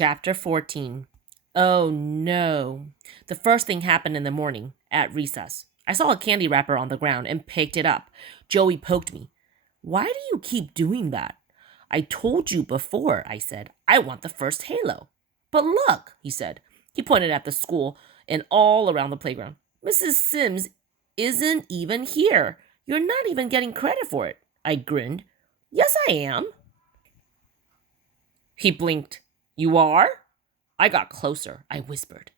Chapter 14. Oh no. The first thing happened in the morning at recess. I saw a candy wrapper on the ground and picked it up. Joey poked me. Why do you keep doing that? I told you before, I said. I want the first halo. But look, he said. He pointed at the school and all around the playground. Mrs. Sims isn't even here. You're not even getting credit for it. I grinned. Yes, I am. He blinked. You are? I got closer. I whispered.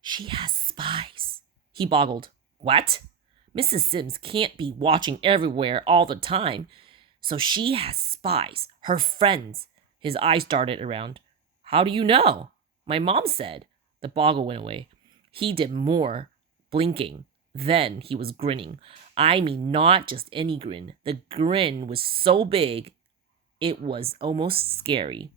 She has spies. He boggled. What? Mrs. Sims can't be watching everywhere all the time. So she has spies, her friends. His eyes darted around. How do you know? My mom said. The boggle went away. He did more, blinking. Then he was grinning. I mean, not just any grin. The grin was so big, it was almost scary.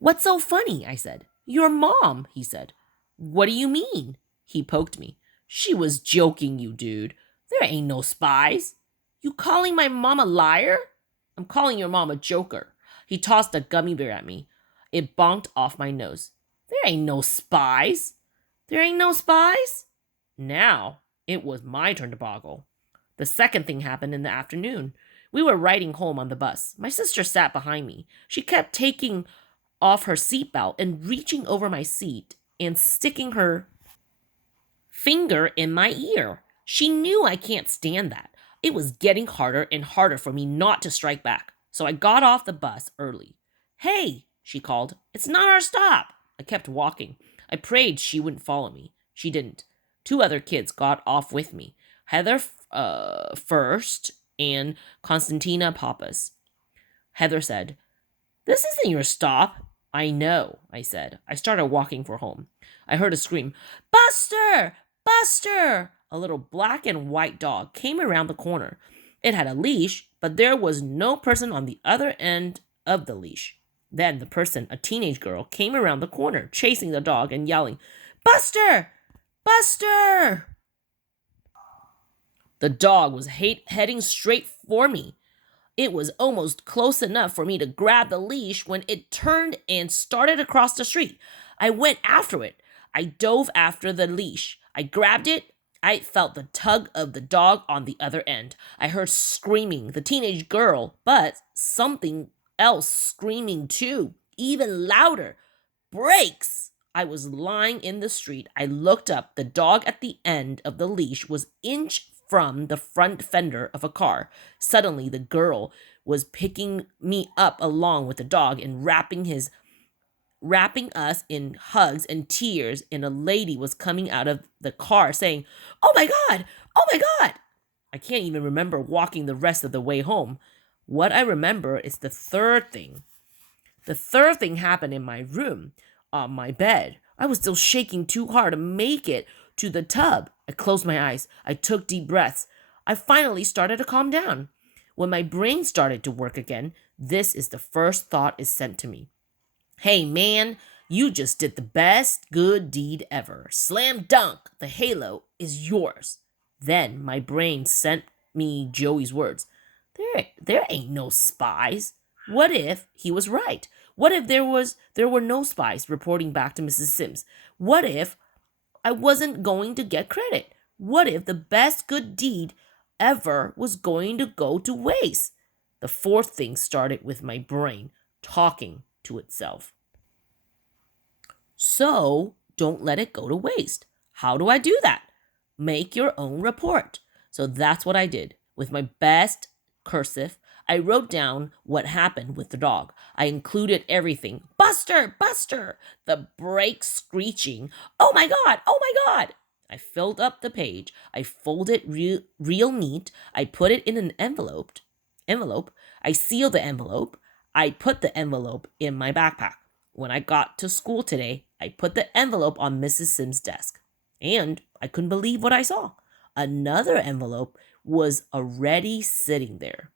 What's so funny? I said. Your mom, he said. What do you mean? He poked me. She was joking, you dude. There ain't no spies. You calling my mom a liar? I'm calling your mom a joker. He tossed a gummy bear at me. It bonked off my nose. There ain't no spies. There ain't no spies? Now it was my turn to boggle. The second thing happened in the afternoon. We were riding home on the bus. My sister sat behind me. She kept taking off her seatbelt and reaching over my seat and sticking her finger in my ear. She knew I can't stand that. It was getting harder and harder for me not to strike back. So I got off the bus early. Hey, she called. It's not our stop. I kept walking. I prayed she wouldn't follow me. She didn't. Two other kids got off with me. Heather first and Constantina Pappas. Heather said, This isn't your stop. I know, I said. I started walking for home. I heard a scream, Buster! Buster! A little black and white dog came around the corner. It had a leash, but there was no person on the other end of the leash. Then the person, a teenage girl, came around the corner, chasing the dog and yelling, Buster! Buster! The dog was heading straight for me. It was almost close enough for me to grab the leash when it turned and started across the street. I went after it. I dove after the leash. I grabbed it. I felt the tug of the dog on the other end. I heard screaming, the teenage girl, but something else screaming too, even louder. Brakes! I was lying in the street. I looked up. The dog at the end of the leash was inch from the front fender of a car. Suddenly, the girl was picking me up along with the dog and wrapping us in hugs and tears, and a lady was coming out of the car saying, Oh my God! Oh my God! I can't even remember walking the rest of the way home. What I remember is the third thing. The third thing happened in my room, on my bed. I was still shaking too hard to make it to the tub. I closed my eyes. I took deep breaths. I finally started to calm down. When my brain started to work again, this is the first thought is sent to me. Hey man, you just did the best good deed ever. Slam dunk, the halo is yours. Then my brain sent me Joey's words. There ain't no spies. What if he was right? What if there were no spies reporting back to Mrs. Sims? What if I wasn't going to get credit? What if the best good deed ever was going to go to waste? The fourth thing started with my brain talking to itself. So don't let it go to waste. How do I do that? Make your own report. So that's what I did. With my best cursive, I wrote down what happened with the dog. I included everything. Buster! Buster! The brake screeching. Oh my God! Oh my God! I filled up the page. I folded real neat. I put it in an envelope. I sealed the envelope. I put the envelope in my backpack. When I got to school today, I put the envelope on Mrs. Sims' desk. And I couldn't believe what I saw. Another envelope was already sitting there.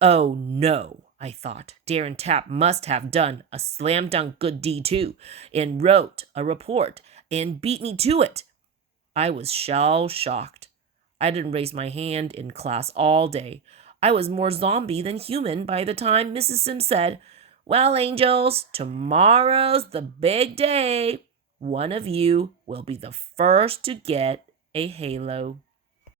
Oh no, I thought. Darren Tapp must have done a slam dunk good deed too, and wrote a report and beat me to it. I was shell shocked. I didn't raise my hand in class all day. I was more zombie than human by the time Mrs. Sims said, Well, angels, tomorrow's the big day. One of you will be the first to get a halo.